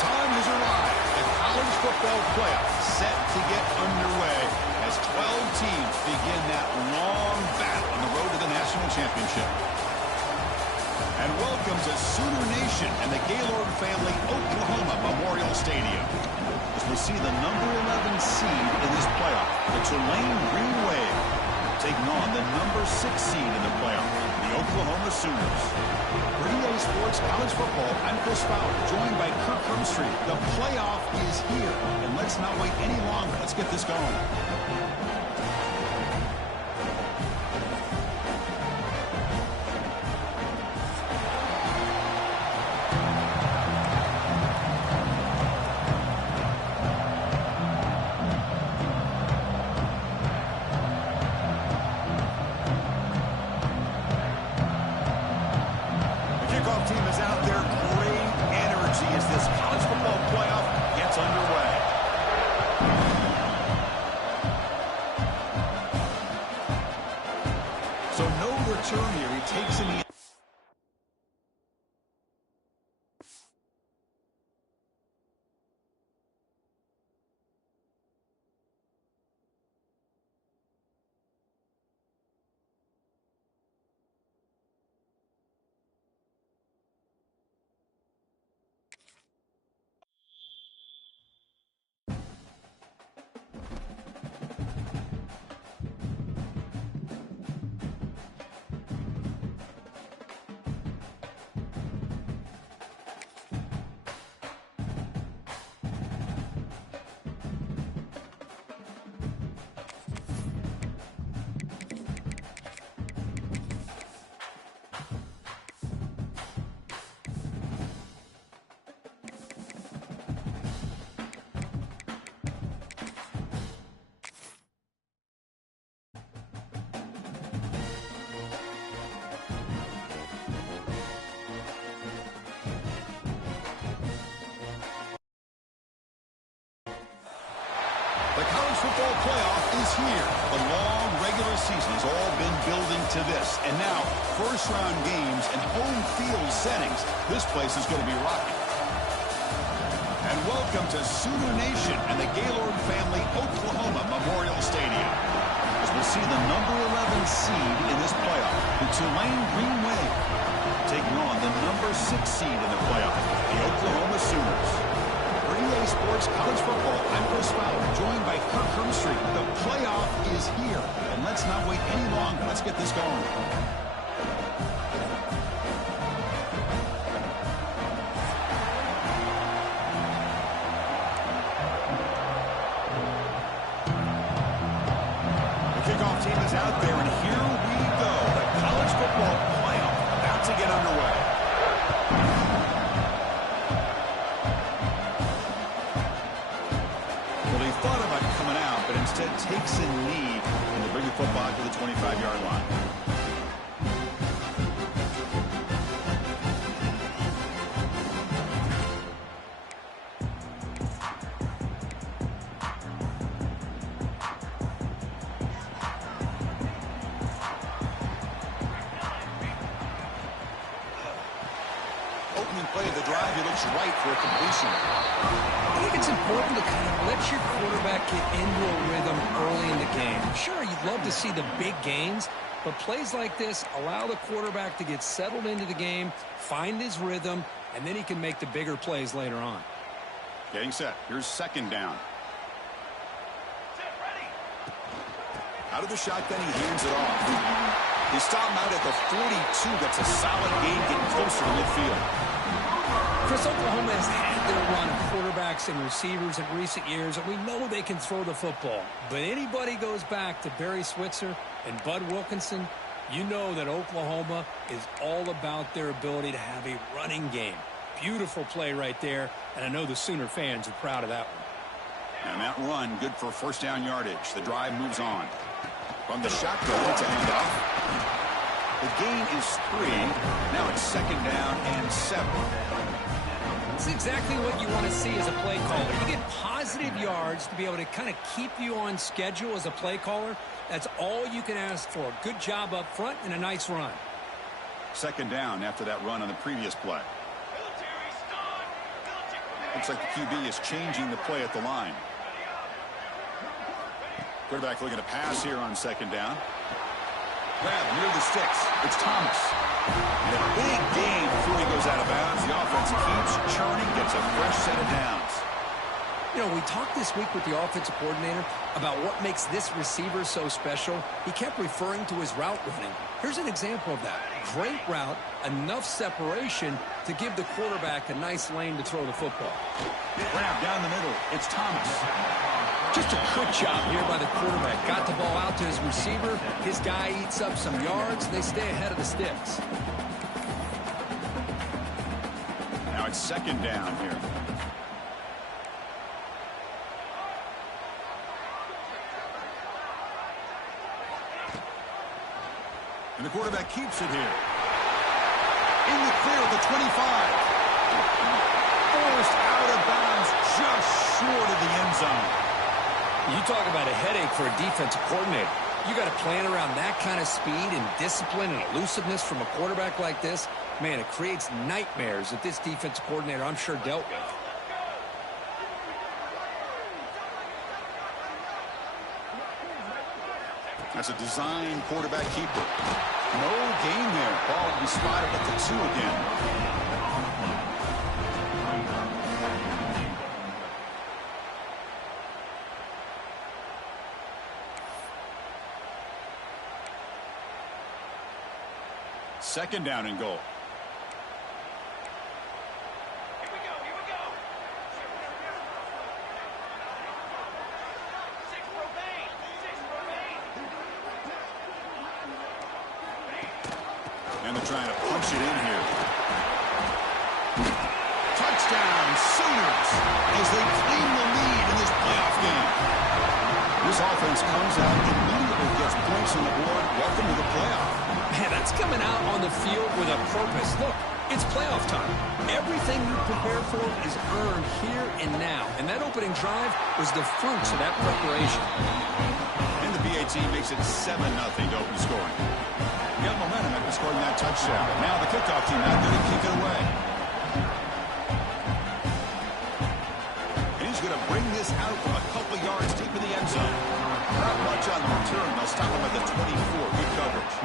time has arrived. The college football playoff set to get underway as 12 teams begin that long battle on the road to the national championship. And welcome to Sooner Nation and the Gaylord family Oklahoma Memorial Stadium, as we see the number 11 seed in this playoff, the Tulane Green Wave, taking on the number 6 seed in the playoff, the Oklahoma Sooners. For EA Sports College Football, I'm Chris Fowler, joined by Kirk Hermstreet. The playoff is here, and let's not wait any longer. Let's get this going. The college football playoff is here. The long regular season has all been building to this. And now, first-round games and home field settings. This place is going to be rocking. And welcome to Sooner Nation and the Gaylord family Oklahoma Memorial Stadium, as we see the number 11 seed in this playoff, the Tulane Green Wave, taking on the number 6 seed in the playoff, the Oklahoma Sooners. For EA Sports College Football, I'm Chris Fowler, joined by Kirk Hermstreet. The playoff is here, and let's not wait any longer. Let's get this going. The kickoff team is out there, and here we go. The college football playoff about to get underway. Instead takes a knee and to bring the football to the 25-yard line. Opening play of the drive, he looks right for a completion. I think it's important to kind of let your quarterback get into a rhythm early in the game. Sure, you'd love to see the big gains, but plays like this allow the quarterback to get settled into the game, find his rhythm, and then he can make the bigger plays later on. Getting set. Here's second down. Out of the shotgun, he hands it off. They stop him out at the 42. That's a solid gain, getting closer to midfield. Chris, Oklahoma has had their run of quarterbacks and receivers in recent years, and we know they can throw the football. But anybody goes back to Barry Switzer and Bud Wilkinson, you know that Oklahoma is all about their ability to have a running game. Beautiful play right there, and I know the Sooner fans are proud of that one. And that run, good for first down yardage. The drive moves on. From the shotgun, it's a handoff. The gain is 3. Now it's second down and 7. That's exactly what you want to see as a play caller. You get positive yards to be able to kind of keep you on schedule as a play caller. That's all you can ask for. A good job up front and a nice run. Second down after that run on the previous play. Looks like the QB is changing the play at the line. Quarterback looking to pass here on second down. Grab near the sticks. It's Thomas. And a big gain before he goes out of bounds. The offense keeps churning, gets a fresh set of downs. You know, we talked this week with the offensive coordinator about what makes this receiver so special. He kept referring to his route running. Here's an example of that. Great route, enough separation to give the quarterback a nice lane to throw the football. Grab down the middle. It's Thomas. Just a good job here by the quarterback. Got the ball out to his receiver. His guy eats up some yards. They stay ahead of the sticks. Now it's second down here. And the quarterback keeps it here. In the clear at the 25. Forced out of bounds just short of the end zone. You talk about a headache for a defensive coordinator. You got to plan around that kind of speed and discipline and elusiveness from a quarterback like this. Man, it creates nightmares that this defensive coordinator, I'm sure, dealt with. That's a design quarterback keeper. No gain there. Ball will be spotted at the 2 again. Second down and goal. Here we go. 6 remain. And they're trying to punch it in here. Touchdown, Sooners, as they claim the lead in this playoff game. This offense comes out and immediately gets points on the board. Welcome to the playoff. Man, that's coming out on the field with a purpose. Look, it's playoff time. Everything you prepare for is earned here and now. And that opening drive was the fruits of that preparation. And the BA team makes it 7-0 to open scoring. Got momentum after scoring that touchdown. Now the kickoff team out there to kick it away. And he's going to bring this out from a couple yards deep in the end zone. Not much on the return. They'll stop him at the 24. Good coverage.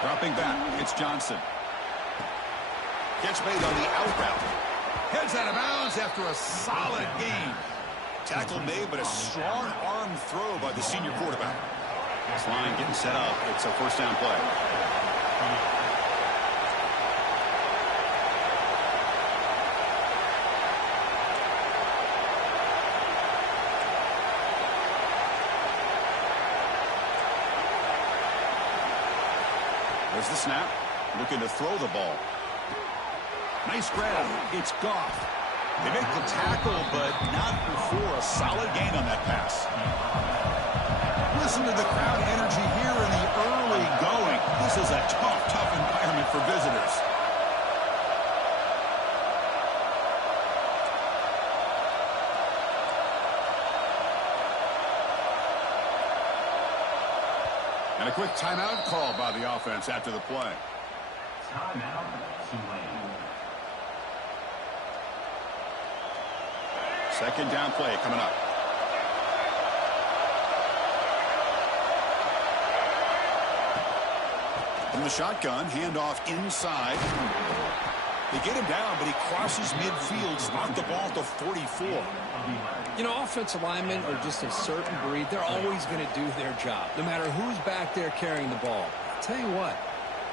Dropping back, it's Johnson. Catch made on the out route. Heads out of bounds after a solid gain. Tackle made, but a strong arm throw by the senior quarterback. This line getting set up. It's a first down play. There's the snap. Looking to throw the ball. Nice grab. It's Goff. They make the tackle, but not before a solid gain on that pass. Listen to the crowd energy here in the early going. This is a tough environment for visitors. And a quick timeout call by the offense after the play. Timeout, Tulane. Second down play coming up. From the shotgun, handoff inside. They get him down, but he crosses midfield, knocked the ball to 44. You know, offensive linemen are just a certain breed. They're always going to do their job, no matter who's back there carrying the ball. I'll tell you what,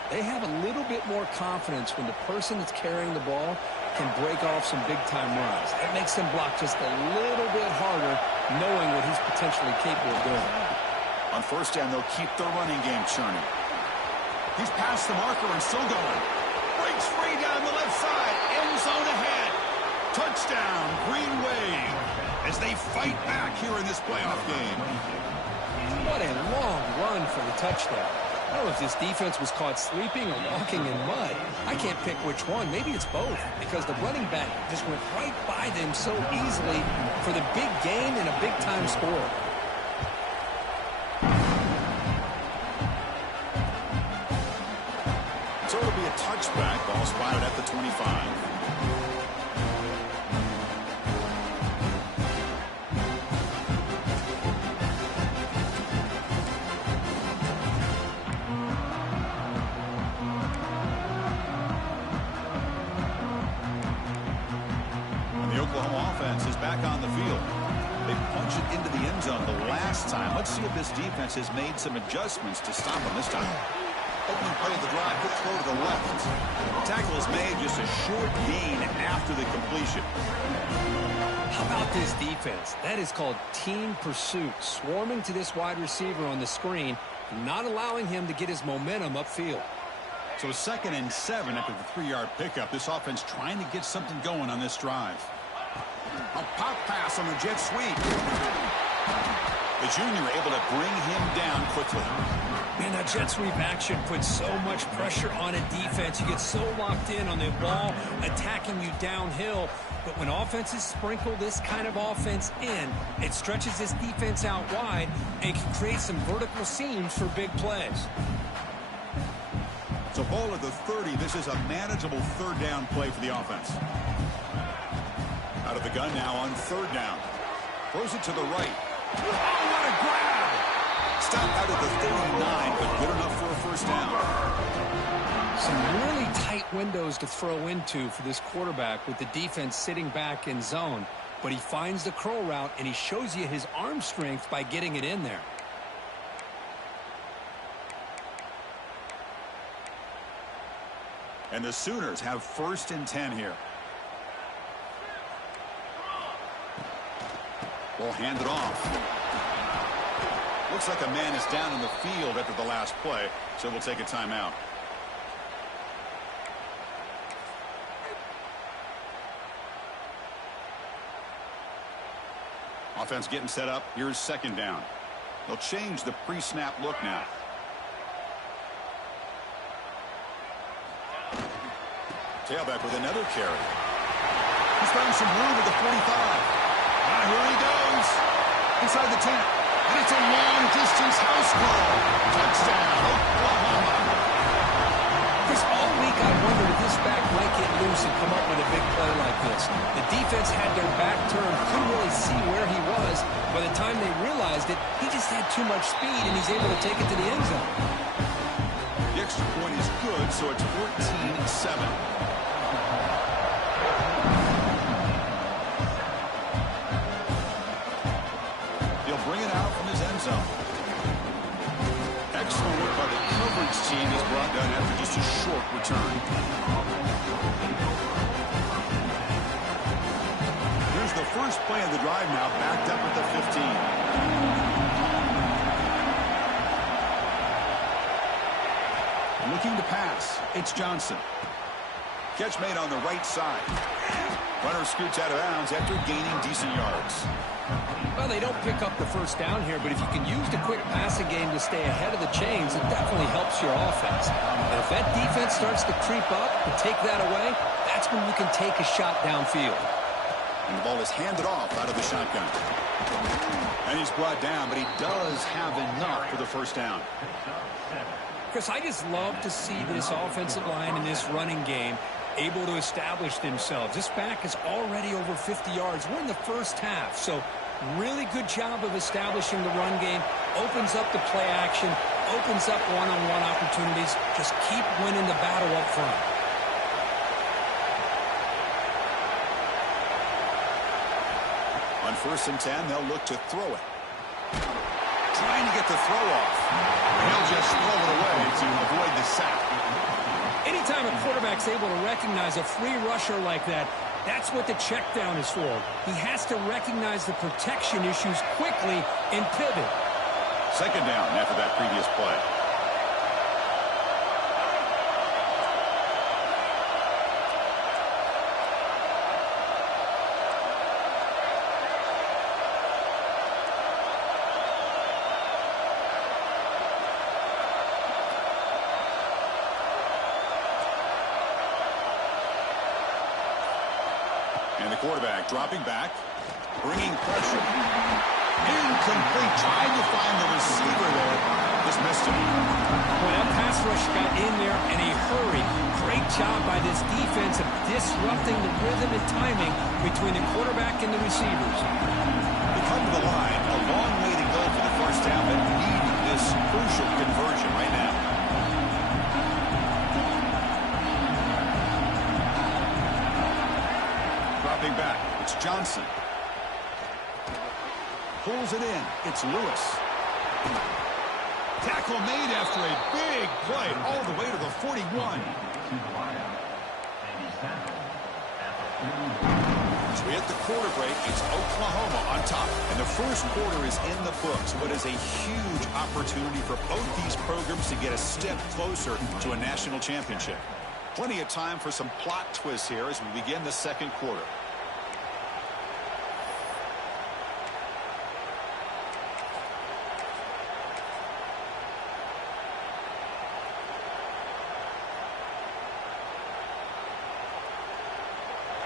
they have a little bit more confidence when the person that's carrying the ball can break off some big-time runs. That makes them block just a little bit harder, knowing what he's potentially capable of doing. On first down, they'll keep the running game churning. He's past the marker and still going. Breaks breaks free down the left side. End zone ahead. Touchdown, Green Wave, as they fight back here in this playoff game. What a long run for the touchdown. I don't know if this defense was caught sleeping or walking in mud. I can't pick which one. Maybe it's both, because the running back just went right by them so easily for the big gain and a big-time score. So it'll be a touchback. Ball spotted at the 25. On the field. They punch it into the end zone the last time. Let's see if this defense has made some adjustments to stop them this time. Opening play of the drive, quick throw to the left. Tackle is made, just a short gain after the completion. How about this defense? That is called team pursuit. Swarming to this wide receiver on the screen, not allowing him to get his momentum upfield. So 2nd and 7 after the 3-yard pickup. This offense trying to get something going on this drive. A pop pass on the jet sweep. The junior able to bring him down quickly. Man, that jet sweep action puts so much pressure on a defense. You get so locked in on the ball attacking you downhill. But when offenses sprinkle this kind of offense in, it stretches this defense out wide and can create some vertical seams for big plays. So ball at the 30. This is a manageable 3rd down play for the offense. Out of the gun now on 3rd down. Throws it to the right. Oh, what a grab! Stop out at the 39, but good enough for a 1st down. Some really tight windows to throw into for this quarterback with the defense sitting back in zone. But he finds the curl route, and he shows you his arm strength by getting it in there. And the Sooners have 1st and 10 here. Ball handed off. Looks like a man is down in the field after the last play, so we'll take a timeout. Offense getting set up. Here's 2nd down. They'll change the pre-snap look now. Tailback with another carry. He's found some room at the 45. Here he goes. Inside the 10. And it's a long-distance house call. Touchdown, Oklahoma. Chris, all week I wondered if this back might get loose and come up with a big play like this. The defense had their back turned, couldn't really see where he was. By the time they realized it, he just had too much speed, and he's able to take it to the end zone. The extra point is good, so it's 14-7. Excellent work by the coverage team is brought down after just a short return. Here's the first play of the drive now, backed up at the 15. Looking to pass, it's Johnson. Catch made on the right side. Runner scoots out of bounds after gaining decent yards. Well, they don't pick up the 1st down here, but if you can use the quick passing game to stay ahead of the chains, it definitely helps your offense. And if that defense starts to creep up and take that away, that's when you can take a shot downfield. And the ball is handed off out of the shotgun. And he's brought down, but he does have enough for the 1st down. Chris, I just love to see this offensive line and this running game able to establish themselves. This back is already over 50 yards. We're in the 1st half, so really good job of establishing the run game. Opens up the play action, opens up one-on-one opportunities. Just keep winning the battle up front. On 1st and 10, they'll look to throw it. Trying to get the throw off. He'll just throw it away to avoid the sack. Anytime a quarterback's able to recognize a free rusher like that, that's what the check down is for. He has to recognize the protection issues quickly and pivot. 2nd down after that previous play. And the quarterback dropping back, bringing pressure. Incomplete. Trying to find the receiver there. Just missed him. Well, that pass rush got in there in a hurry. Great job by this defense of disrupting the rhythm and timing between the quarterback and the receivers. They come to the line. A long way to go for the first down, but needing this crucial conversion right now. Dropping back. It's Johnson. Pulls it in. It's Lewis. Tackle made after a big play all the way to the 41. As we hit the quarter break, it's Oklahoma on top. And the first quarter is in the books. What is a huge opportunity for both these programs to get a step closer to a national championship. Plenty of time for some plot twists here as we begin the second quarter.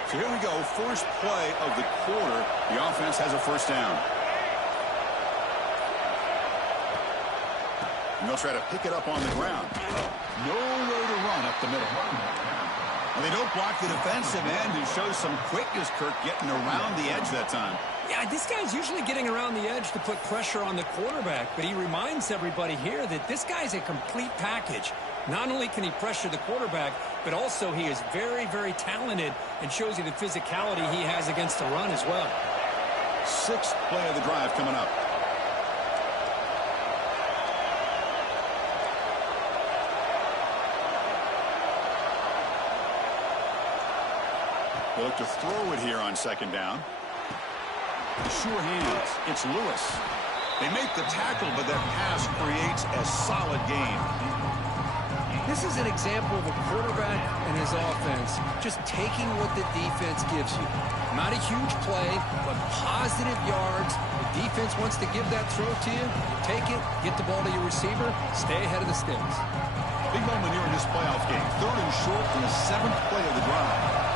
So here we go, first play of the quarter. The offense has a first down. And they'll try to pick it up on the ground. Nowhere to run up the middle. And they don't block the defensive end, who shows some quickness, Kirk, getting around the edge that time. Yeah, this guy's usually getting around the edge to put pressure on the quarterback, but he reminds everybody here that this guy's a complete package. Not only can he pressure the quarterback, but also he is very, very talented and shows you the physicality he has against the run as well. Sixth play of the drive coming up. They look to throw it here on second down. Sure hands. It's Lewis. They make the tackle, but that pass creates a solid gain. This is an example of a quarterback and his offense just taking what the defense gives you. Not a huge play, but positive yards. The defense wants to give that throw to you. You take it, get the ball to your receiver, stay ahead of the sticks. Big moment here in this playoff game. Third and short in the seventh play of the drive.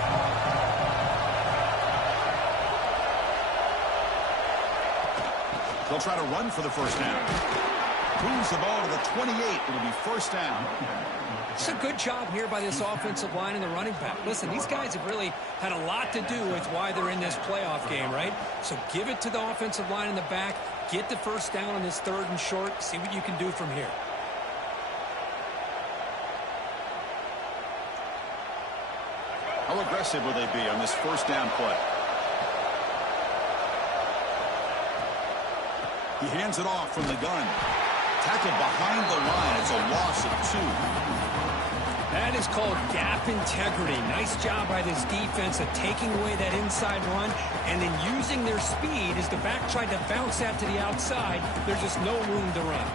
They'll try to run for the first down. Moves the ball to the 28. It'll be first down. It's a good job here by this offensive line and the running back. Listen, these guys have really had a lot to do with why they're in this playoff game, right? So give it to the offensive line in the back. Get the first down on this third and short. See what you can do from here. How aggressive will they be on this first down play? He hands it off from the gun. Tackled behind the line. It's a loss of 2. That is called gap integrity. Nice job by this defense of taking away that inside run and then using their speed as the back tried to bounce that to the outside. There's just no room to run.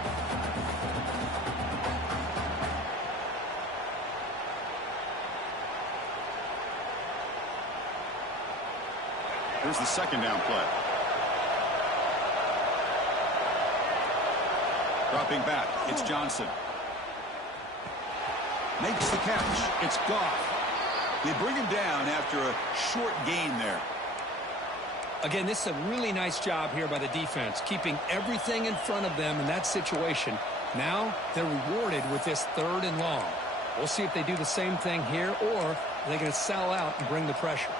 Here's the second down play. Dropping back, it's Johnson. Makes the catch. It's Goff. They bring him down after a short gain there. Again, this is a really nice job here by the defense, keeping everything in front of them in that situation. Now they're rewarded with this third and long. We'll see if they do the same thing here, or are they going to sell out and bring the pressure.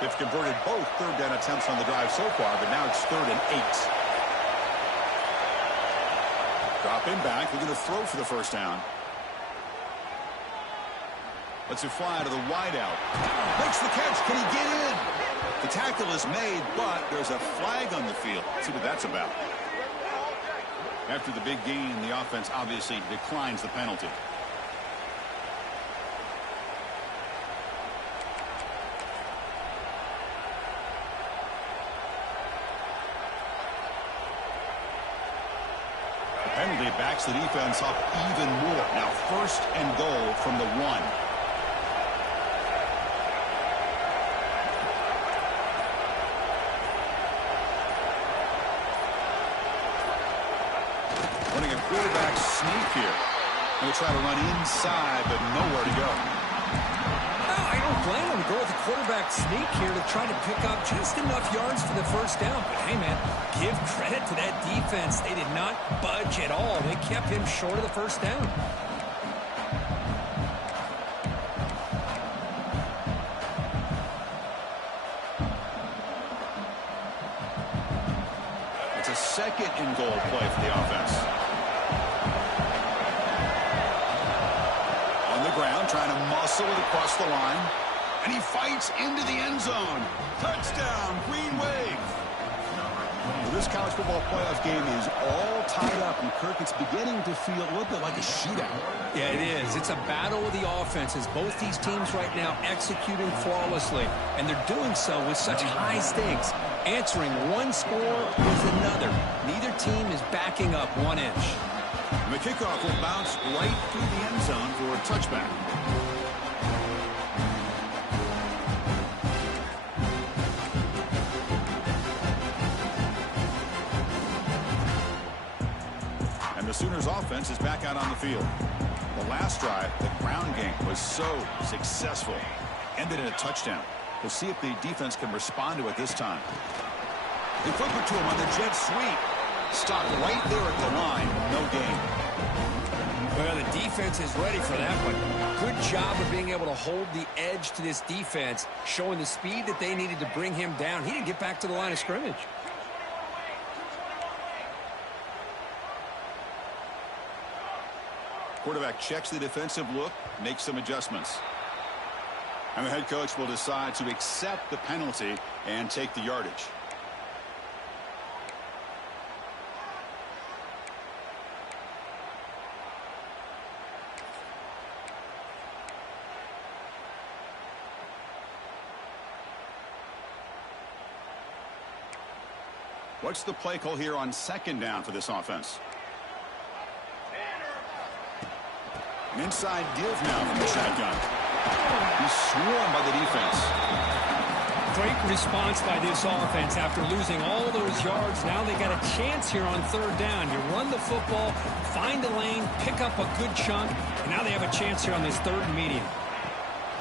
They've converted both third down attempts on the drive so far, but now it's 3rd and 8. Dropping back. They're going to throw for the first down. Lets it fly to the wideout. Makes the catch. Can he get in? The tackle is made, but there's a flag on the field. Let's see what that's about. After the big gain, the offense obviously declines the penalty. Penalty backs the defense up even more. Now 1st and goal from the 1. Running a quarterback sneak here. And they try to run inside, but nowhere to go. No, I don't blame him. Go with the quarterback sneak here to try to pick up just enough yards for the first down. But, hey, man, give credit to that defense. They did not budge at all. They kept him short of the first down. It's a second and goal play for the offense. On the ground, trying to muscle it across the line. And he fights into the end zone. Touchdown, Green Wave. Well, this college football playoff game is all tied up, and Kirk, it's beginning to feel a little bit like a shootout. Yeah, it is. It's a battle of the offenses. Both these teams right now executing flawlessly, and they're doing so with such high stakes. Answering one score with another. Neither team is backing up 1 inch. And the kickoff will bounce right through the end zone for a touchback. And the Sooners offense is back out on the field. The last drive, the ground game, was so successful. Ended in a touchdown. We'll see if the defense can respond to it this time. They flip it to him on the jet sweep. Stopped right there at the line. No gain. Well, the defense is ready for that one. Good job of being able to hold the edge to this defense, showing the speed that they needed to bring him down. He didn't get back to the line of scrimmage. Quarterback checks the defensive look, makes some adjustments. And the head coach will decide to accept the penalty and take the yardage. What's the play call here on second down for this offense? An inside give now from the shotgun. He's swarmed by the defense. Great response by this offense after losing all those yards. Now they got a chance here on third down. You run the football, find a lane, pick up a good chunk, and now they have a chance here on this third and medium.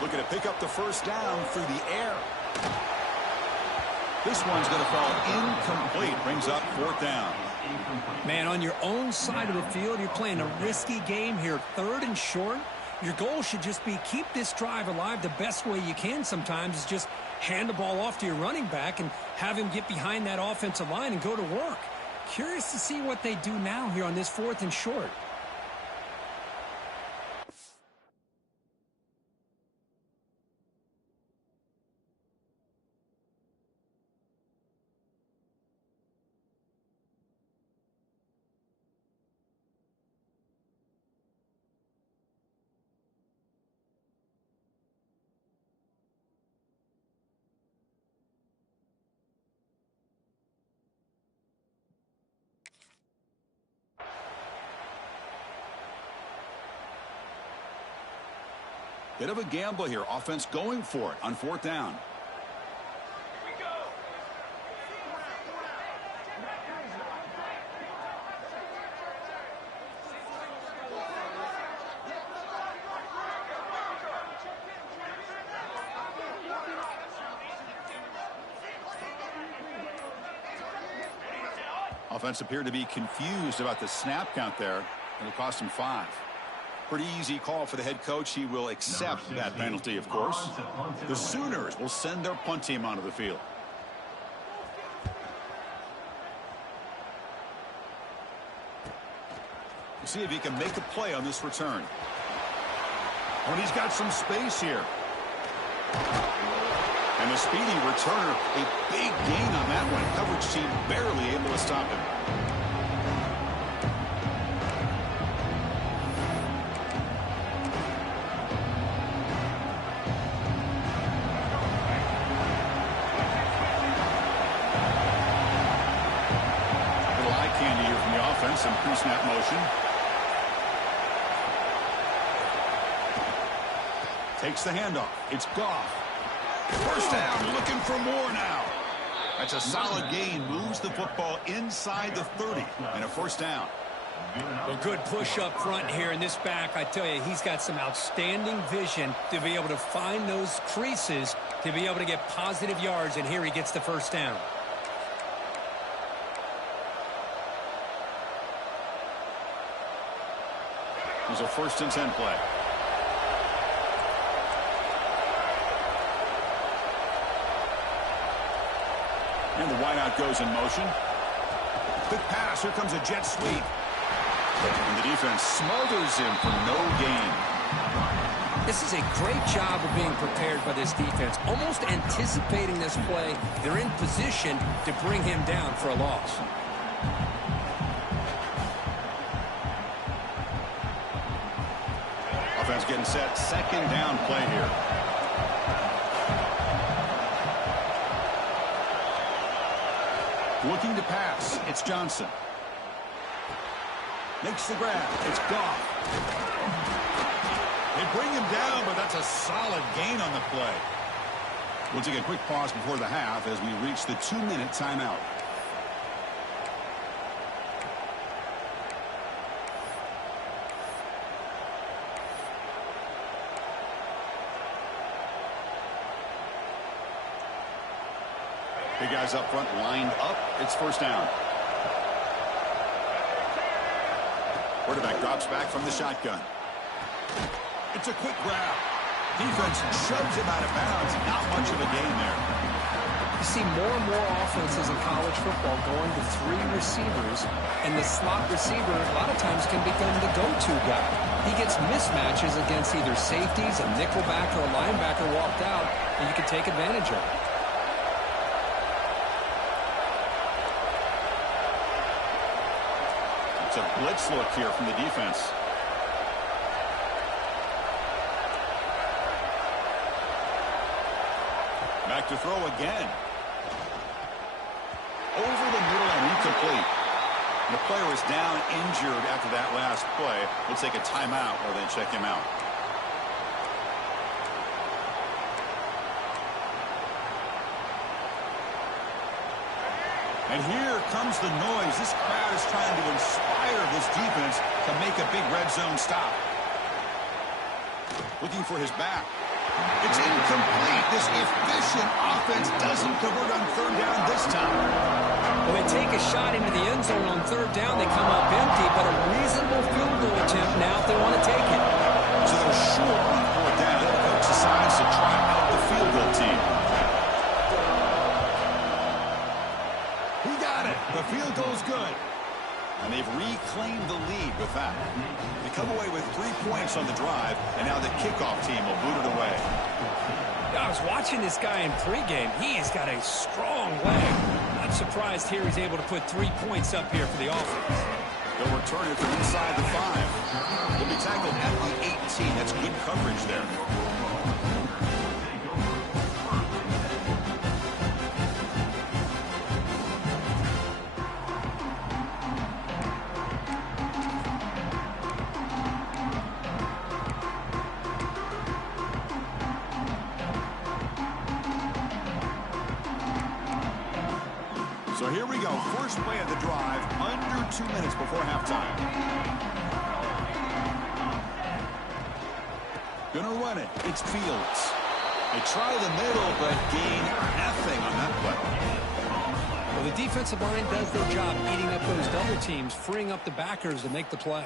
Looking to pick up the first down through the air. This one's going to fall incomplete. Brings up fourth down. Man, on your own side of the field, you're playing a risky game here. Third and short. Your goal should just be keep this drive alive the best way you can sometimes is just hand the ball off to your running back and have him get behind that offensive line and go to work. Curious to see what they do now here on this fourth and short. Bit of a gamble here. Offense going for it on fourth down. Offense appeared to be confused about the snap count there. It'll cost him 5. Pretty easy call for the head coach. He will accept that penalty, of course. The Sooners will send their punt team onto the field. We'll see if he can make a play on this return. When he's got some space here. And the speedy returner, a big gain on that one. Coverage team barely able to stop him. Little eye candy here from the offense, some pre-snap motion. Takes the handoff. It's Goff. First down, looking for more now. That's a solid gain. Moves the football inside the 30 and a first down. Well, good push up front here in this back. I tell you, he's got some outstanding vision to be able to find those creases to be able to get positive yards, and here he gets the first down. It was a 1st and 10 play. And the wideout goes in motion. Quick pass. Here comes a jet sweep. And the defense smothers him for no gain. This is a great job of being prepared by this defense. Almost anticipating this play, they're in position to bring him down for a loss. Offense getting set. 2nd down play here. Looking to pass. It's Johnson. Makes the grab. It's Goff. They bring him down, but that's a solid gain on the play. We'll take a quick pause before the half as we reach the 2-minute timeout. Big guys up front lined up. It's 1st down. Quarterback drops back from the shotgun. It's a quick grab. Defense shoves him out of bounds. Not much of a gain there. You see more and more offenses in college football going to 3 receivers, and the slot receiver a lot of times can become the go-to guy. He gets mismatches against either safeties, a nickelback, or a linebacker walked out, and you can take advantage of it. It's a blitz look here from the defense. Back to throw again. Over the middle and incomplete. The player is down injured after that last play. We'll take a timeout or then check him out. And here comes the noise. This crowd is trying to inspire this defense to make a big red zone stop. Looking for his back. It's incomplete. This efficient offense doesn't convert on 3rd down this time. When they take a shot into the end zone on 3rd down, they come up empty, but a reasonable field goal attempt now if they want to take it. So they're short on 4th down. The coach decides to try out the field goal team. He got it. The field goal's good. And they've reclaimed the lead with that. They come away with 3 points on the drive, and now the kickoff team will boot it away. I was watching this guy in pregame. He has got a strong leg. Not surprised here he's able to put 3 points up here for the offense. They'll return it from inside the 5. They'll be tackled at the 18. That's good coverage there. So here we go. First play of the drive, under 2 minutes before halftime. Gonna run it. It's Fields. They try the middle, but gain nothing on that play. Well, the defensive line does their job eating up those double teams, freeing up the backers to make the play.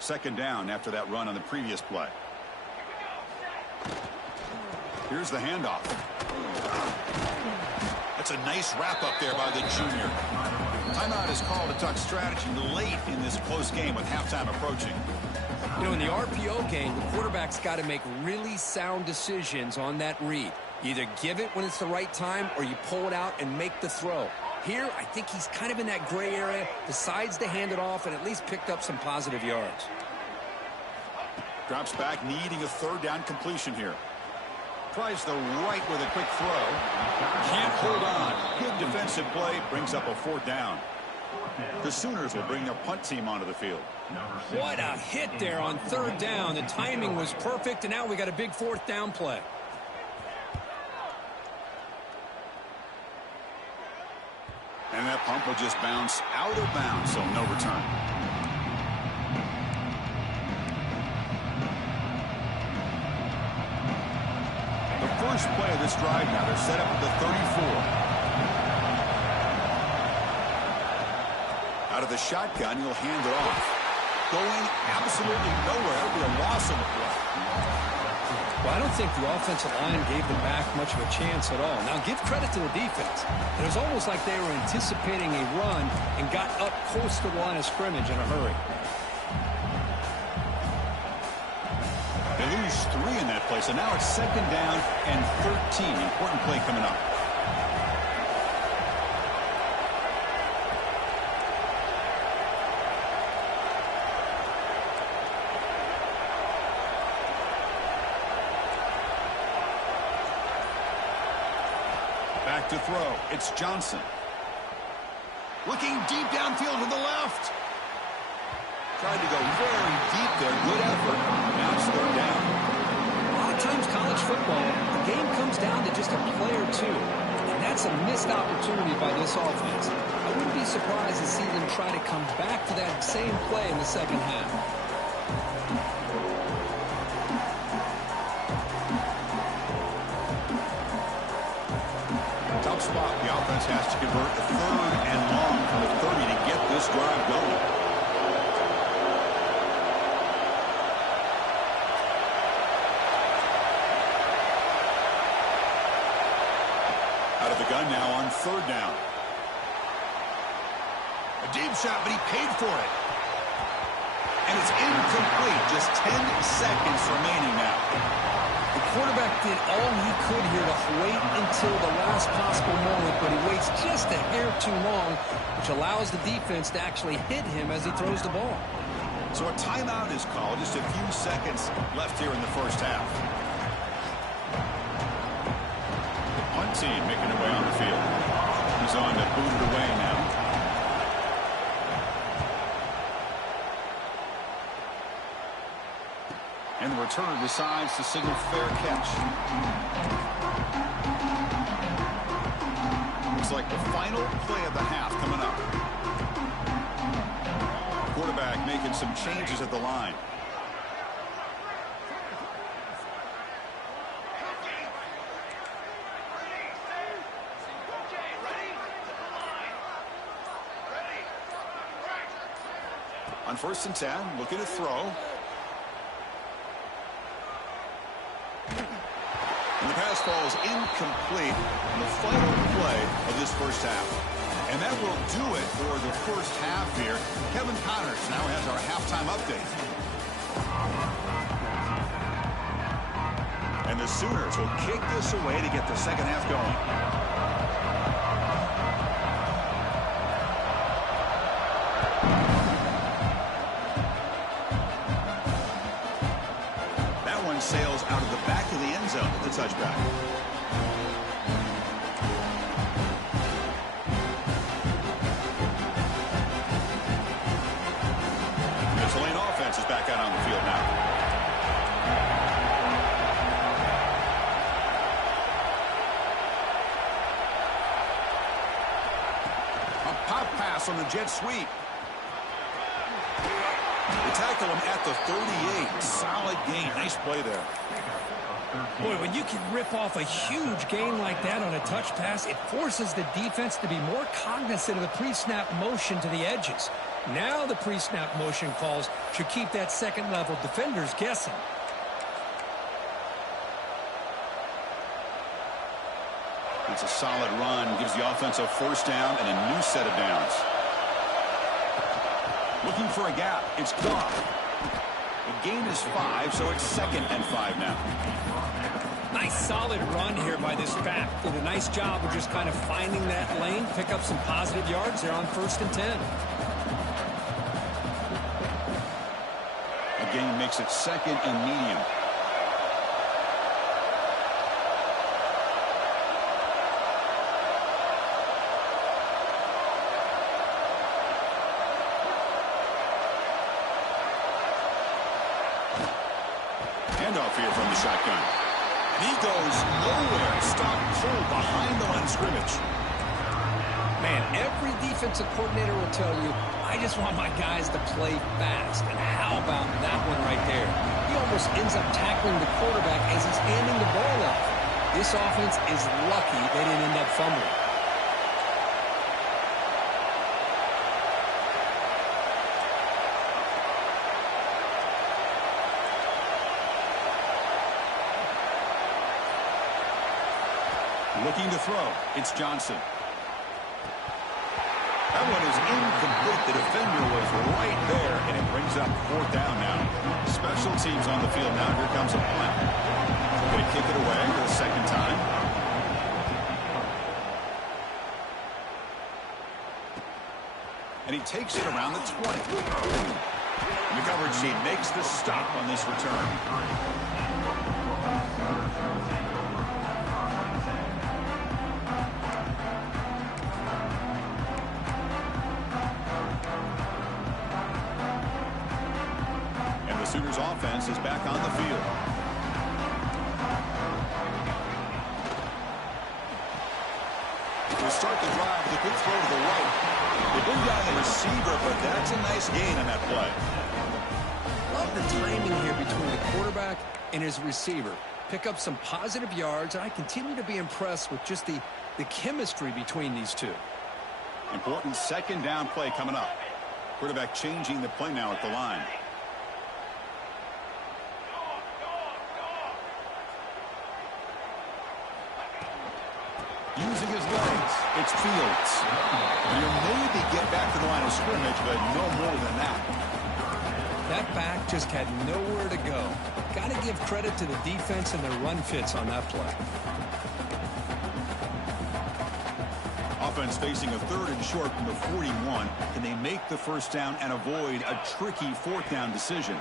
Second down after that run on the previous play. Here's the handoff. That's a nice wrap up there by the junior. Timeout is called to talk strategy late in this close game with halftime approaching. You know, in the RPO game, the quarterback's got to make really sound decisions on that read. You either give it when it's the right time or you pull it out and make the throw. Here, I think he's kind of in that gray area, decides to hand it off and at least picked up some positive yards. Drops back, needing a 3rd down completion here. Tries the right with a quick throw. Can't hold on. Good defensive play. Brings up a 4th down. The Sooners will bring their punt team onto the field. What a hit there on 3rd down. The timing was perfect, and now we got a big 4th down play. And that pump will just bounce out of bounds, so no return. The first play of this drive now, they're set up at the 34. Out of the shotgun, he'll hand it off. Going absolutely nowhere. That'll be a loss on the play. Well, I don't think the offensive line gave them back much of a chance at all. Now, give credit to the defense. It was almost like they were anticipating a run and got up close to the line of scrimmage in a hurry. They lose 3 in that play, so now it's 2nd down and 13. Important play coming up. Back to throw. It's Johnson. Looking deep downfield to the left. Tried to go very deep there. Good effort. Now it's 3rd down. A lot of times college football, the game comes down to just a play or two. And that's a missed opportunity by this offense. I wouldn't be surprised to see them try to come back to that same play in the second half. Tough spot. The offense has to convert a 3rd and long from the 30 to get this drive going. Out of the gun now on 3rd down. A deep shot, but he paid for it. And it's incomplete. Just 10 seconds remaining now. The quarterback did all he could here to wait until the last possible moment, but he waits just a hair too long, which allows the defense to actually hit him as he throws the ball. So a timeout is called. Just a few seconds left here in the first half. The punt team making their way on the field. He's on to boot it away now. And the returner decides to signal fair catch. Looks like the final play of the half coming up. Quarterback making some changes at the line. On 1st and 10, looking to throw. And the pass falls incomplete in the final play of this first half. And that will do it for the first half here. Kevin Connors now has our halftime update. And the Sooners will kick this away to get the second half going. Sails out of the back of the end zone at the touchback. The Tulane offense is back out on the field now. A pop pass on the jet sweep. They tackle him at the 38. Solid gain. Nice play there. Boy, when you can rip off a huge gain like that on a touch pass, it forces the defense to be more cognizant of the pre-snap motion to the edges. Now the pre-snap motion calls should keep that second-level defenders guessing. It's a solid run. Gives the offense a 1st down and a new set of downs. Looking for a gap. It's Goff. The gain is 5, so it's 2nd and 5 now. Nice solid run here by this back. Did a nice job of just kind of finding that lane, pick up some positive yards there on 1st and 10. The gain makes it 2nd and medium. Handoff here from the shotgun. And he goes nowhere. Stopped cold behind the line of scrimmage. Man, every defensive coordinator will tell you, I just want my guys to play fast. And how about that one right there? He almost ends up tackling the quarterback as he's handing the ball off. This offense is lucky they didn't end up fumbling. Looking to throw. It's Johnson. That one is incomplete. The defender was right there, and it brings up 4th down now. Special teams on the field now. Here comes a punt. Going to kick it away for the 2nd time. And he takes it around the 20. The coverage sheet makes the stop on this return. Sooners offense is back on the field. We'll start the drive with a quick throw to the right. They bring down the receiver, but that's a nice gain on that play. Love the timing here between the quarterback and his receiver. Pick up some positive yards, and I continue to be impressed with just the chemistry between these two. Important 2nd down play coming up. Quarterback changing the play now at the line. Using his legs, it's Fields. He'll maybe get back to the line of scrimmage, but no more than that. That back just had nowhere to go. Got to give credit to the defense and their run fits on that play. Offense facing a 3rd and short from the 41. Can they make the 1st down and avoid a tricky 4th down decision?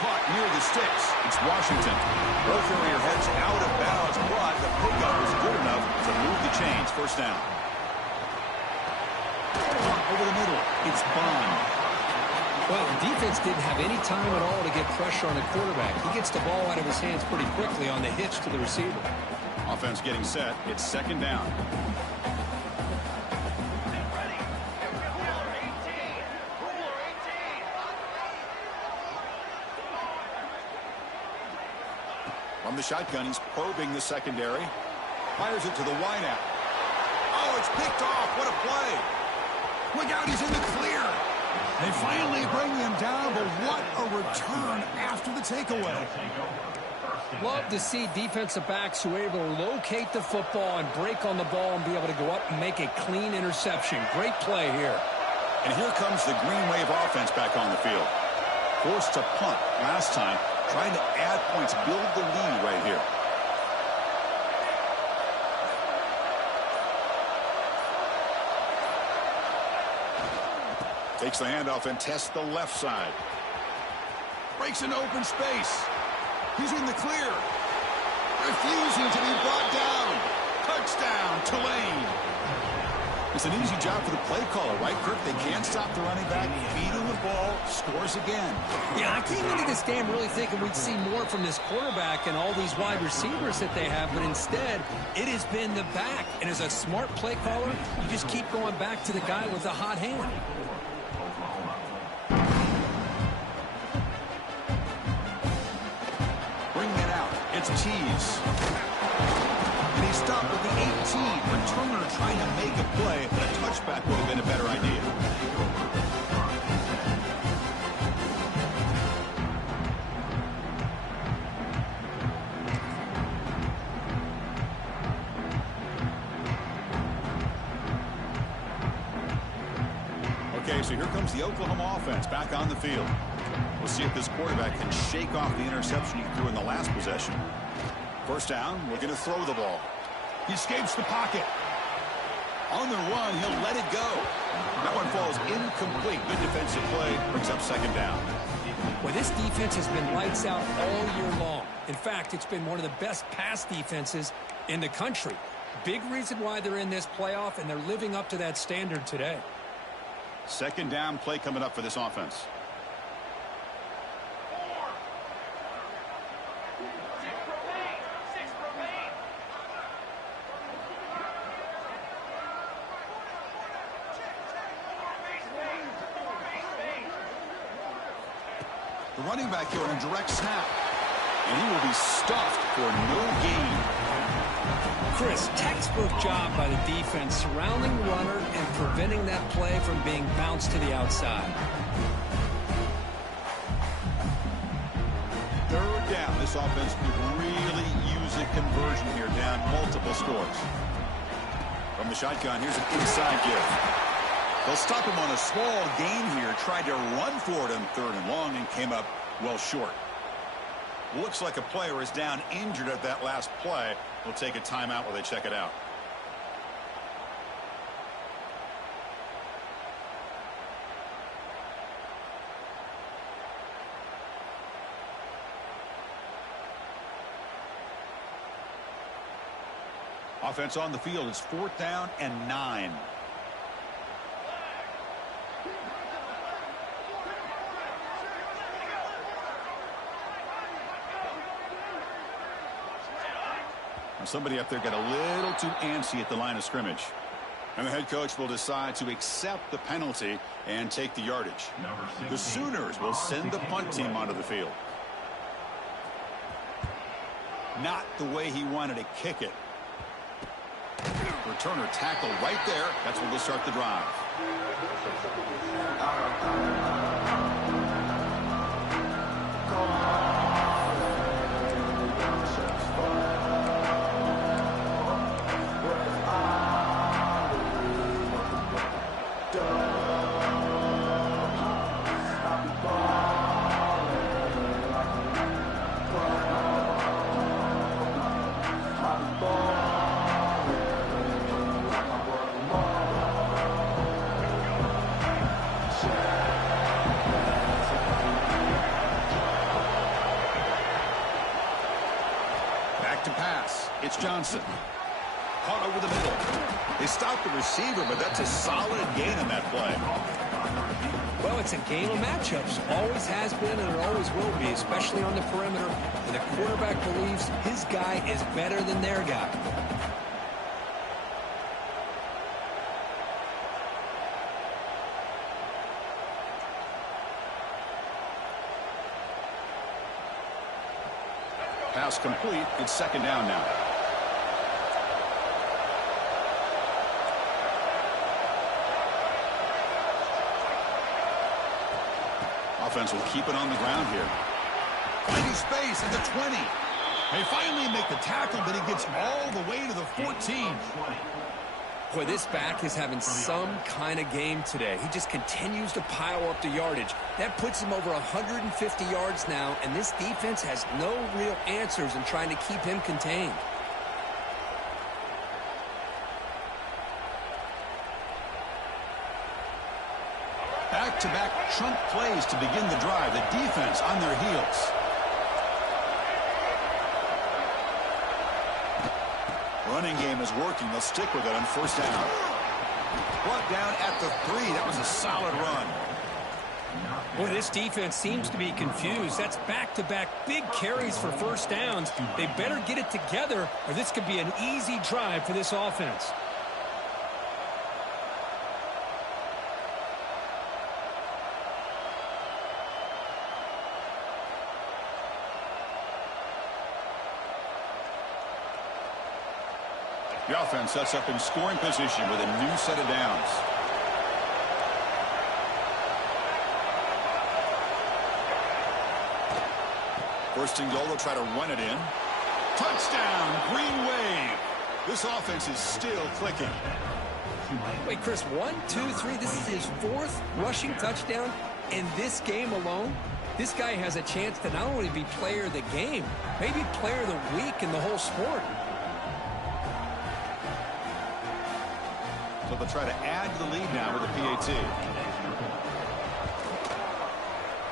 Caught near the sticks. It's Washington. Both area heads out of bounds, but the pickup was good enough to move the chains. 1st down. Over the middle. It's Bond. Well, the defense didn't have any time at all to get pressure on the quarterback. He gets the ball out of his hands pretty quickly on the hitch to the receiver. Offense getting set. It's 2nd down. From the shotgun, he's probing the secondary. Fires it to the wideout. Oh, it's picked off. What a play. Look out, he's in the clear. They finally bring him down, but what a return after the takeaway. Love to see defensive backs who are able to locate the football and break on the ball and be able to go up and make a clean interception. Great play here. And here comes the Green Wave offense back on the field. Forced to punt last time, trying to add points, build the lead right here. Takes the handoff and tests the left side. Breaks into open space. He's in the clear. Refusing to be brought down. Touchdown, Tulane. It's an easy job for the play caller, right, Kirk? They can't stop the running back. Feed him the ball. Scores again. Yeah, I came into this game really thinking we'd see more from this quarterback and all these wide receivers that they have, but instead, it has been the back. And as a smart play caller, you just keep going back to the guy with the hot hand. It's Cheese. And he stopped at the 18. Returner trying to make a play, but a touchback would have been a better idea. Okay, so here comes the Oklahoma offense back on the field. We'll see if this quarterback can shake off the interception he threw in the last possession. 1st down, we're going to throw the ball. He escapes the pocket. On the run, he'll let it go. That one falls incomplete. Good defensive play, brings up 2nd down. Well, this defense has been lights out all year long. In fact, it's been one of the best pass defenses in the country. Big reason why they're in this playoff, and they're living up to that standard today. 2nd down play coming up for this offense. running back here on a direct snap. And he will be stuffed for no gain. Chris, textbook job by the defense surrounding the runner and preventing that play from being bounced to the outside. Third down. This offense could really use a conversion here, down multiple scores. From the shotgun, here's an inside give. They'll stop him on a small gain here. Tried to run for it on 3rd and long and came up well short. Looks like a player is down injured at that last play. We'll take a timeout while they check it out. Offense on the field is 4th down and 9. Somebody up there got a little too antsy at the line of scrimmage. And the head coach will decide to accept the penalty and take the yardage. The Sooners will send the punt team onto the field. Not the way he wanted to kick it. Returner tackle right there. That's where they'll start the drive. It's Johnson. Caught over the middle. They stopped the receiver, but that's a solid gain on that play. Well, it's a game of matchups. Always has been and it always will be, especially on the perimeter. And the quarterback believes his guy is better than their guy. Pass complete. It's 2nd down now. Offense will keep it on the ground here. Finding space at the 20. They finally make the tackle, but he gets all the way to the 14. Boy, this back is having some kind of game today. He just continues to pile up the yardage. That puts him over 150 yards now, and this defense has no real answers in trying to keep him contained. Back-to-back chunk plays to begin the drive. The defense on their heels. Running game is working. They'll stick with it on 1st down. Brought down at the 3. That was a solid run. Boy, this defense seems to be confused. That's back-to-back big carries for 1st downs. They better get it together, or this could be an easy drive for this offense. The offense sets up in scoring position with a new set of downs. First and goal, they'll try to run it in. Touchdown, Green Wave. This offense is still clicking. Wait, Chris, 1, 2, 3. This is his 4th rushing touchdown in this game alone. This guy has a chance to not only be player of the game, maybe player of the week in the whole sport. So they'll try to add to the lead now with a PAT.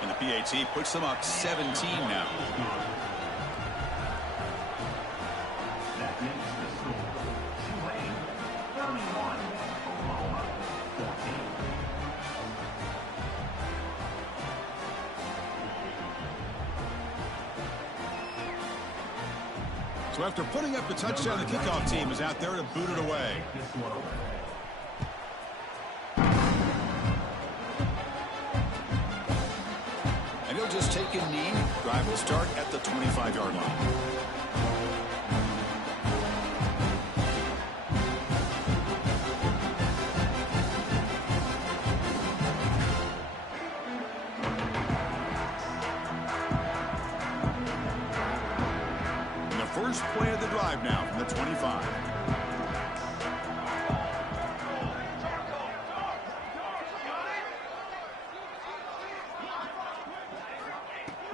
And the PAT puts them up 17 now. That makes the score Tulane 31, Oklahoma 14. So after putting up the touchdown, the kickoff team is out there to boot it away. This one over. And he'll just take second knee. Drive will start at the 25-yard line. First play of the drive now from the 25.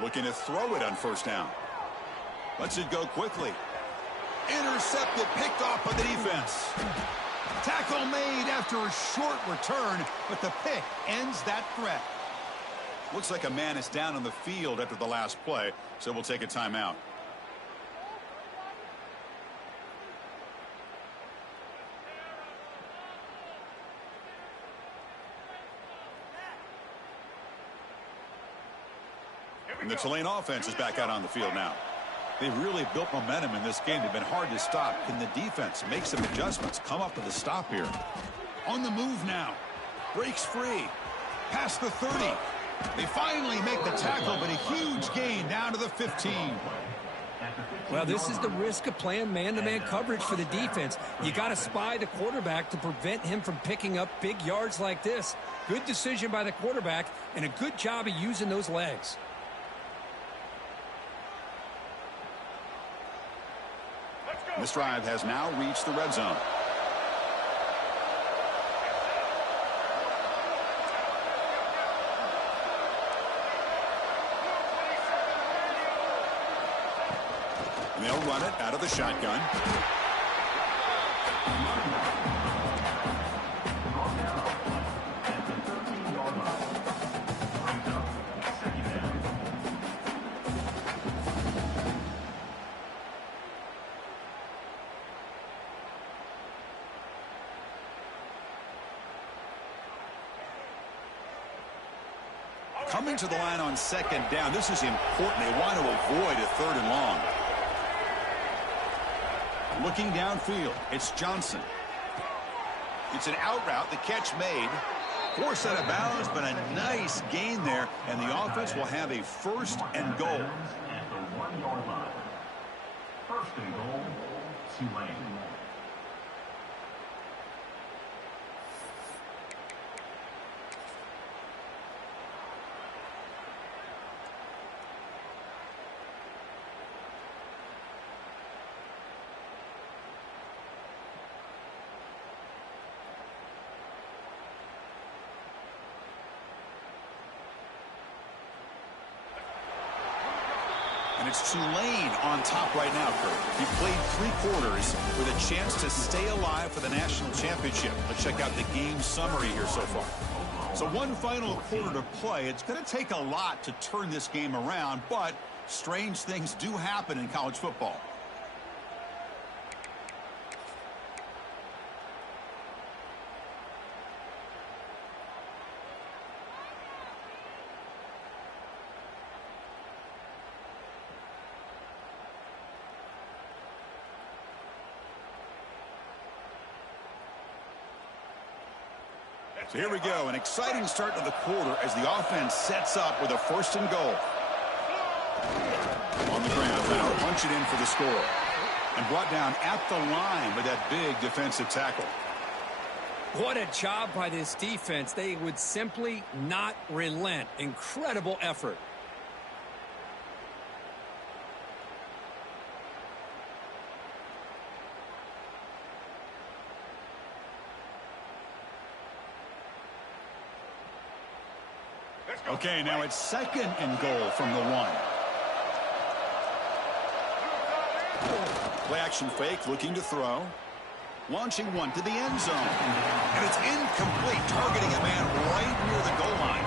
Looking to throw it on first down. Lets it go quickly. Intercepted, picked off by the defense. Tackle made after a short return, but the pick ends that threat. Looks like a man is down on the field after the last play, so we'll take a timeout. And the Tulane offense is back out on the field now. They've really built momentum in this game. They've been hard to stop. Can the defense make some adjustments? Come up with a stop here. On the move now. Breaks free. Past the 30. They finally make the tackle, but a huge gain down to the 15. Well, this is the risk of playing man-to-man coverage for the defense. You got to spy the quarterback to prevent him from picking up big yards like this. Good decision by the quarterback and a good job of using those legs. This drive has now reached the red zone. And they'll run it out of the shotgun. Coming to the line on second down. This is important. They want to avoid a third and long. Looking downfield. It's Johnson. It's an out route. The catch made. Forced out of bounds, but a nice gain there. And the offense will have a first and goal. At the 1-yard line. First and goal, Tulane. And it's Tulane on top right now, Kurt. He played 3 quarters with a chance to stay alive for the national championship. Let's check out the game summary here so far. So one final quarter to play. It's going to take a lot to turn this game around, but strange things do happen in college football. So here we go, an exciting start to the quarter as the offense sets up with a first and goal. On the ground now, punch it in for the score. And brought down at the line with that big defensive tackle. What a job by this defense. They would simply not relent. Incredible effort. Okay, now it's second and goal from the 1. Play action fake, looking to throw. Launching one to the end zone. And it's incomplete, targeting a man right near the goal line.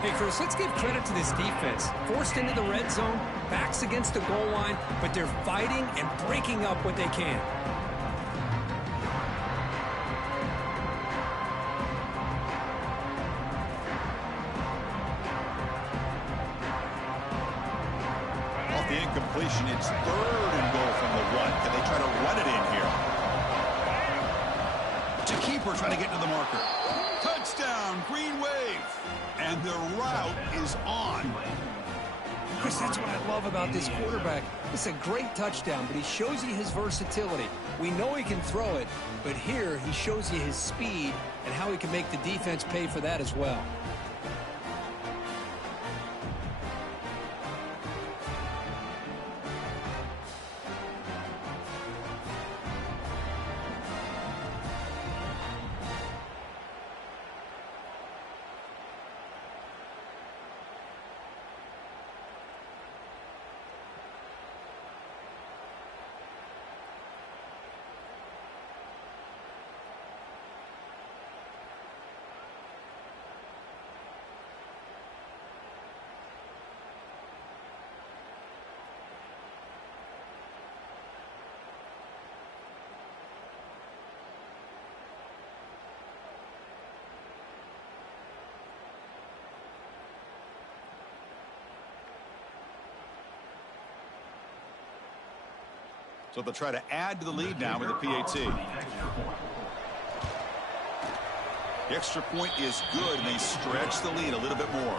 Hey, Chris, let's give credit to this defense. Forced into the red zone, backs against the goal line, but they're fighting and breaking up what they can. The incompletion, it's third and goal from the 1. Can they try to run it in here? To keeper trying to get to the marker. Touchdown, Green Wave. And the route is on. Chris, that's what I love about this quarterback. It's a great touchdown, but he shows you his versatility. We know he can throw it, but here he shows you his speed and how he can make the defense pay for that as well. So they'll try to add to the lead now with the PAT. The extra point is good, and they stretch the lead a little bit more.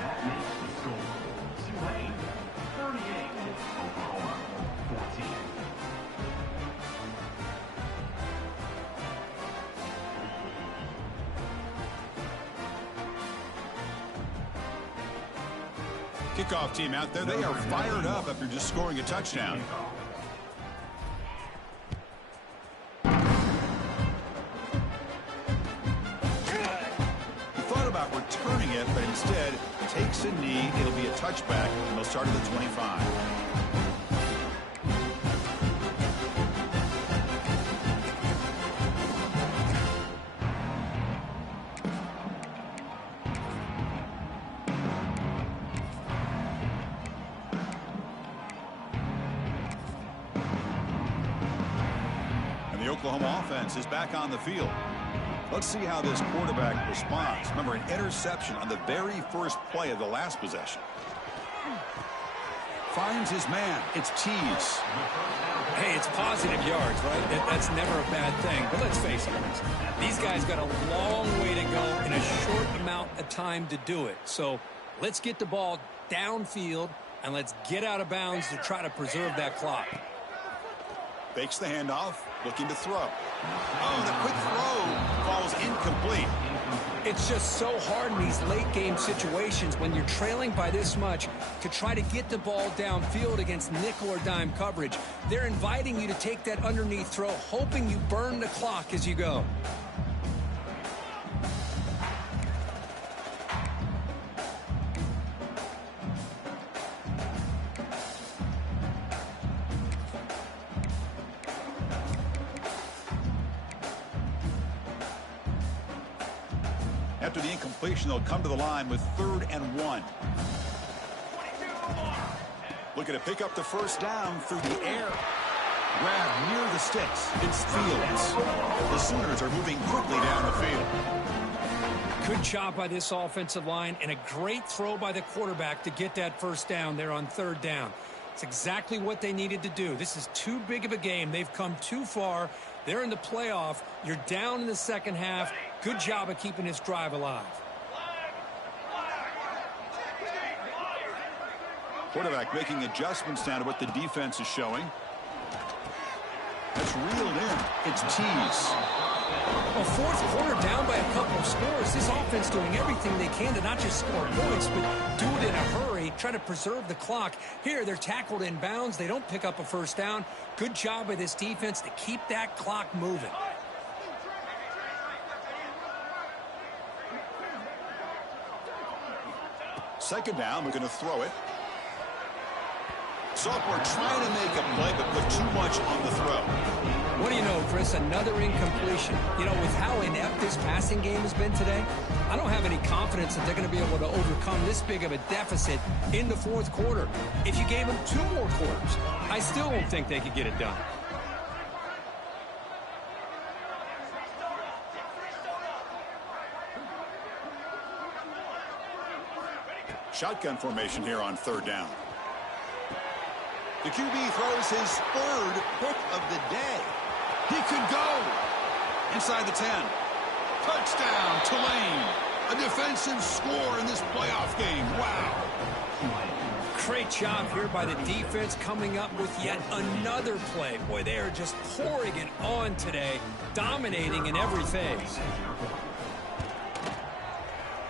That makes the score Tulane 38, Oklahoma 14. Kickoff team out there, they are fired up after just scoring a touchdown. He thought about returning it, but instead takes a knee. It'll be a touchback, and they'll start at the 25. The Oklahoma offense is back on the field. Let's see how this quarterback responds. Remember, an interception on the very first play of the last possession. Finds his man. It's Tease. Hey, it's positive yards, right? That's never a bad thing. But let's face it, these guys got a long way to go in a short amount of time to do it. So let's get the ball downfield, and let's get out of bounds to try to preserve that clock. Fakes the handoff, looking to throw. Oh, the quick throw falls incomplete. It's just so hard in these late game situations when you're trailing by this much to try to get the ball downfield against nickel or dime coverage. They're inviting you to take that underneath throw, hoping you burn the clock as you go. After the incompletion, they'll come to the line with 3rd and 1. Looking to pick up the first down through the air. Grab near the sticks. It's Fields. The Sooners are moving quickly down the field. Good job by this offensive line and a great throw by the quarterback to get that first down there on 3rd down. It's exactly what they needed to do. This is too big of a game. They've come too far. They're in the playoff. You're down in the second half. Good job of keeping this drive alive. Quarterback making adjustments now to what the defense is showing. That's reeled in. It's Tease. Well, fourth quarter down by a couple of scores. This offense doing everything they can to not just score points, but do it in a hurry, try to preserve the clock. Here, they're tackled in bounds. They don't pick up a first down. Good job by this defense to keep that clock moving. Second down, we're going to throw it. Sophomore trying to make a play, but put too much on the throw. What do you know, Chris? Another incompletion. You know, with how inept this passing game has been today, I don't have any confidence that they're going to be able to overcome this big of a deficit in the fourth quarter. If you gave them 2 more quarters, I still don't think they could get it done. Shotgun formation here on 3rd down. The QB throws his 3rd pick of the day. He could go inside the 10. Touchdown, Tulane. A defensive score in this playoff game. Wow. Great job here by the defense coming up with yet another play. Boy, they are just pouring it on today, dominating in every phase.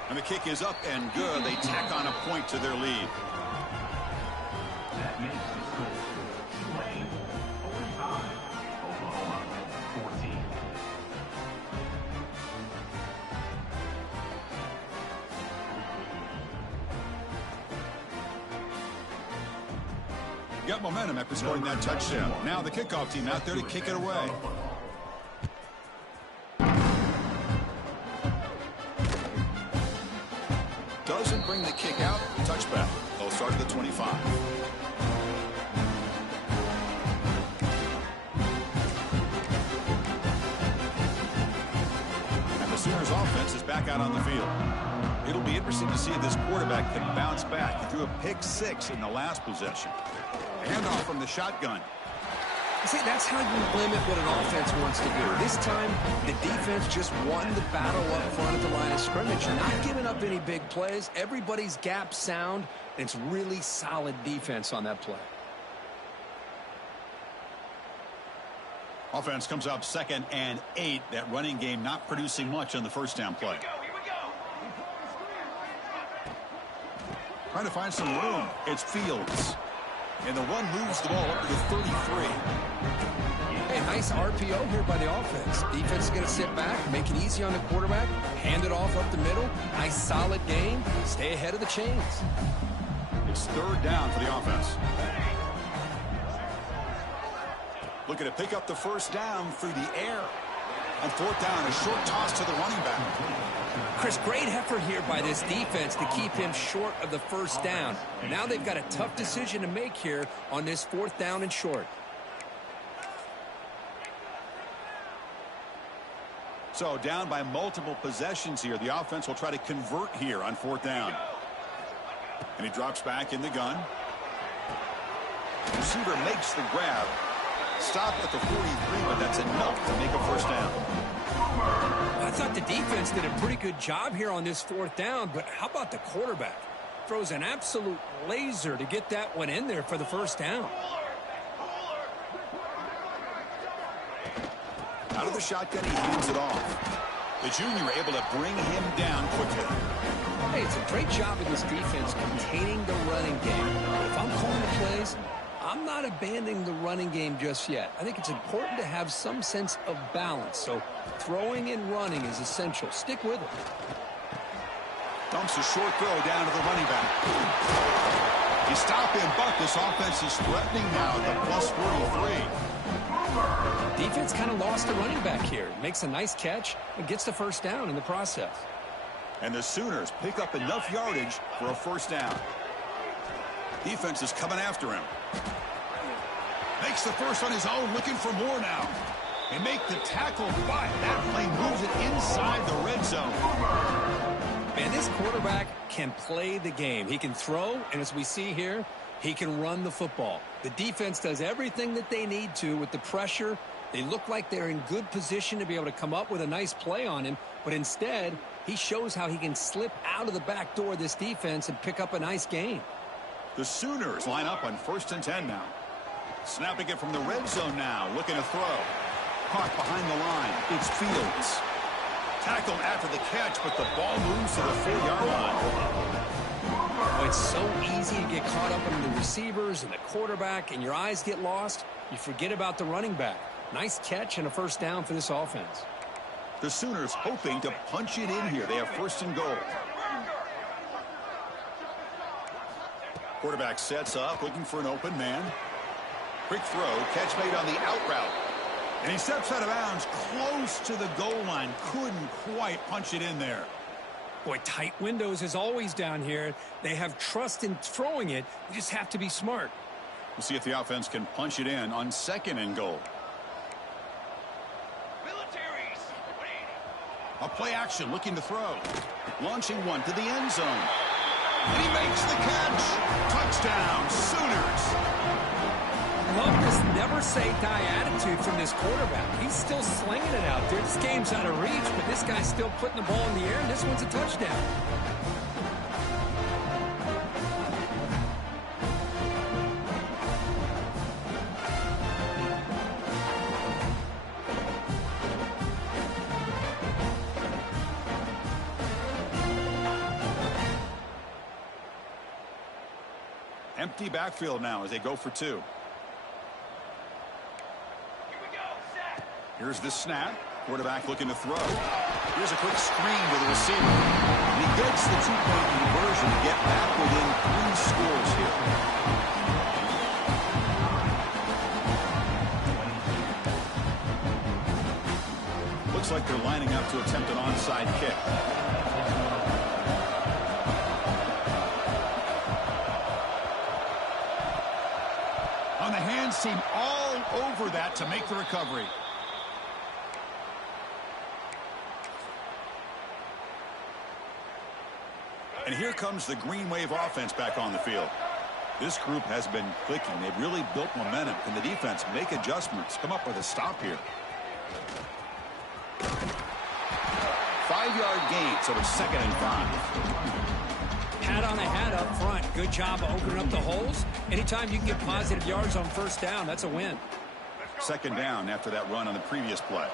And the kick is up and good. They tack on a point to their lead. That makes the score. Tulane 45, Oklahoma 14. Got momentum after scoring that touchdown. Now the kickoff team out there to kick it away. Doesn't bring the kick out. Touchback. They'll start at the 25. And the Sooners offense is back out on the field. It'll be interesting to see if this quarterback can bounce back. He threw a pick-6 in the last possession. Handoff from the shotgun. See, that's how you limit what an offense wants to do. This time, the defense just won the battle up front at the line of scrimmage. Not giving up any big plays. Everybody's gap sound, and it's really solid defense on that play. Offense comes up 2nd and 8. That running game not producing much on the first down play. Trying to find some room. It's Fields. And the one moves the ball up to the 33. Hey, nice RPO here by the offense. Defense is going to sit back, make it easy on the quarterback, hand it off up the middle. Nice solid game. Stay ahead of the chains. It's 3rd down for the offense. Looking to pick up the first down through the air. On 4th down, a short toss to the running back. Chris, great effort here by this defense to keep him short of the first down. Now they've got a tough decision to make here on this 4th down and short. So down by multiple possessions here. The offense will try to convert here on 4th down. And he drops back in the gun. Receiver makes the grab. Stop at the 43, but that's enough to make a first down. I thought the defense did a pretty good job here on this 4th down, but how about the quarterback? Throws an absolute laser to get that one in there for the first down. Out of the shotgun, he hands it off. The junior able to bring him down quickly. Hey, it's a great job of this defense containing the running game. But if I'm calling the plays, I'm not abandoning the running game just yet. I think it's important to have some sense of balance. So throwing and running is essential. Stick with it. Dumps a short throw down to the running back. You stop him, but this offense is threatening now at the plus 43. Defense kind of lost the running back here. Makes a nice catch and gets the first down in the process. And the Sooners pick up enough yardage for a first down. Defense is coming after him. Makes the first on his own, looking for more now. They make the tackle, but that play moves it inside the red zone. Man, this quarterback can play the game. He can throw, and as we see here, he can run the football. The defense does everything that they need to with the pressure. They look like they're in good position to be able to come up with a nice play on him, but instead, he shows how he can slip out of the back door of this defense and pick up a nice gain. The Sooners line up on 1st and 10 now. Snapping it from the red zone now, looking to throw. Caught behind the line. It's Fields. Tackled after the catch, but the ball moves to the 4-yard line. Oh, it's so easy to get caught up in the receivers and the quarterback, and your eyes get lost. You forget about the running back. Nice catch and a first down for this offense. The Sooners hoping to punch it in here. They have 1st and goal. Quarterback sets up, looking for an open man. Quick throw, catch made on the out route. And he steps out of bounds close to the goal line. Couldn't quite punch it in there. Boy, tight windows is always down here. They have trust in throwing it. You just have to be smart. We'll see if the offense can punch it in on 2nd and goal. A play action looking to throw. Launching one to the end zone. And he makes the catch. Touchdown, Sooners. Love this never say die attitude from this quarterback. He's still slinging it out there. This game's out of reach, but this guy's still putting the ball in the air, and this one's a touchdown. Empty backfield now as they go for two. Here's the snap. Quarterback looking to throw. Here's a quick screen to the receiver. And he gets the two-point conversion to get back within 3 scores here. Looks like they're lining up to attempt an onside kick. On the hands team all over that to make the recovery. And here comes the Green Wave offense back on the field. This group has been clicking. They've really built momentum. Can the defense make adjustments? Come up with a stop here. 5-yard gain, so it's 2nd and 5. Hat on a hat up front. Good job of opening up the holes. Anytime you can get positive yards on first down, that's a win. 2nd down after that run on the previous play.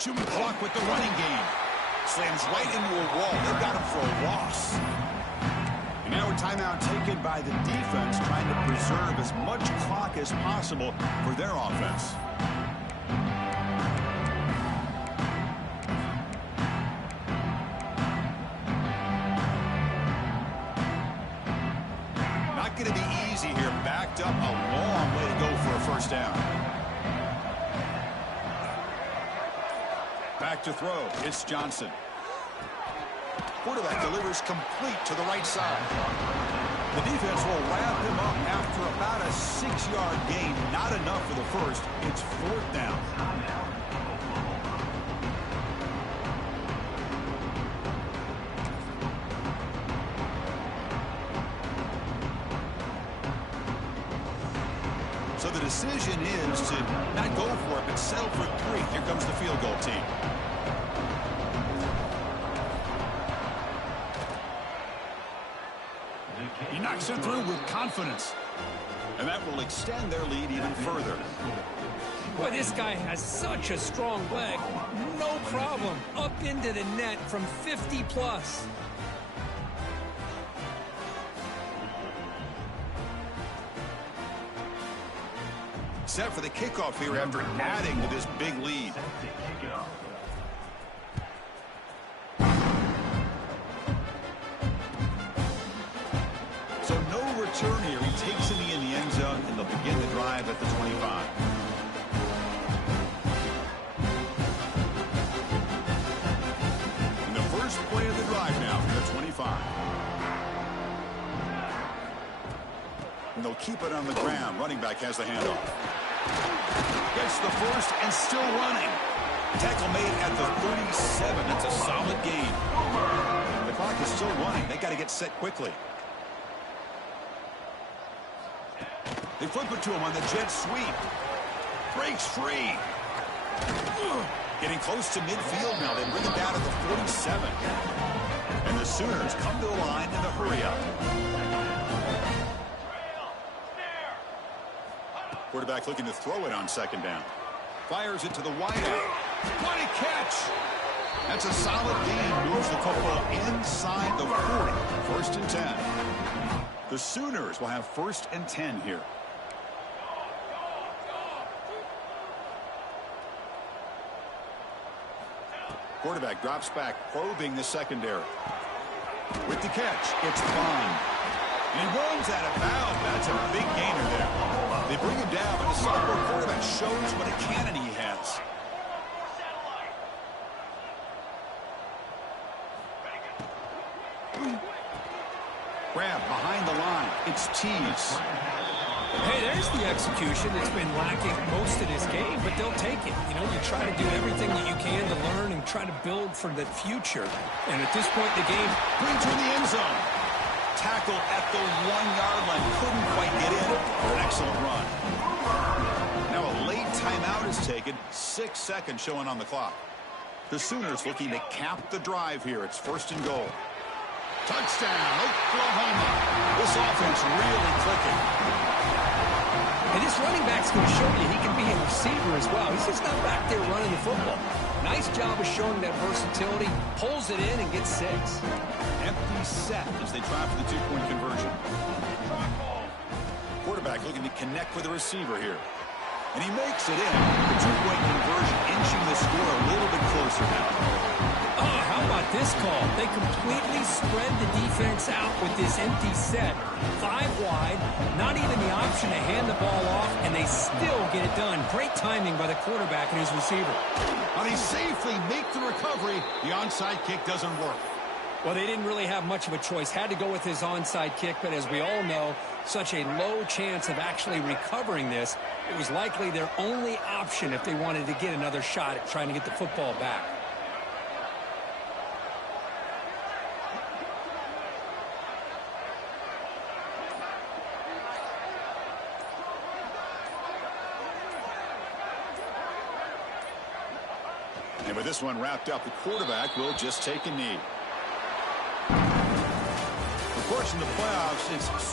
Chewing clock with the running game. Slams right into a wall. They've got him for a loss. And now a timeout taken by the defense, trying to preserve as much clock as possible for their offense. Not going to be easy here. Backed up a long way to go for a first down. Back to throw. It's Johnson. Quarterback delivers complete to the right side. The defense will wrap him up after about a 6-yard gain. Not enough for the first. It's 4th down. So the decision is to not go for it, but settle for 3. Here comes the field goal team. He knocks it through with confidence. And that will extend their lead even further. Boy, this guy has such a strong leg. No problem. Up into the net from 50+. Set for the kickoff here after adding to this big lead. So no return here. He takes it in the end zone, and they'll begin the drive at the 25. And the first play of the drive now from the 25. And they'll keep it on the ground. Running back has the handoff. Gets the first and still running. Tackle made at the 37. That's a solid gain. The clock is still running. They got to get set quickly. They flip it to him on the jet sweep. Breaks free. Getting close to midfield now. They bring it down at the 47. And the Sooners come to the line in a hurry up. Quarterback looking to throw it on 2nd down. Fires it to the wideout. What a catch! That's a solid gain. Moves the football inside the 40. 1st and 10. The Sooners will have 1st and 10 here. Quarterback drops back, probing the secondary. With the catch, it's Bond. And he runs out of bounds. That's a big gainer there. They bring him down, but the sophomore quarterback shows what a cannon he has. Grab behind the line. It's Tease. Hey, there's the execution that's been lacking most of this game, but they'll take it. You know, you try to do everything that you can to learn and try to build for the future. And at this point in the game, brings her in the end zone. Tackle at the 1-yard line. Couldn't quite get in. An excellent run. Now a late timeout is taken. 6 seconds showing on the clock. The Sooners looking to cap the drive here. It's 1st and goal. Touchdown, Oklahoma. This offense really clicking. And this running back's going to show you he can be a receiver as well. He's just not back there running the football. Nice job of showing that versatility. Pulls it in and gets 6. Empty set as they try for the 2-point conversion. Quarterback looking to connect with the receiver here. And he makes it in. The 2-point conversion inching the score a little bit closer now. Oh, how about this call? They completely spread the defense out with this empty set. 5 wide, not even the option to hand the ball off, and they still get it done. Great timing by the quarterback and his receiver. But he safely makes the recovery. The onside kick doesn't work. Well, they didn't really have much of a choice. Had to go with his onside kick, but as we all know, such a low chance of actually recovering this. It was likely their only option if they wanted to get another shot at trying to get the football back. And with this one wrapped up, the quarterback will just take a knee. Of course, in the playoffs, it's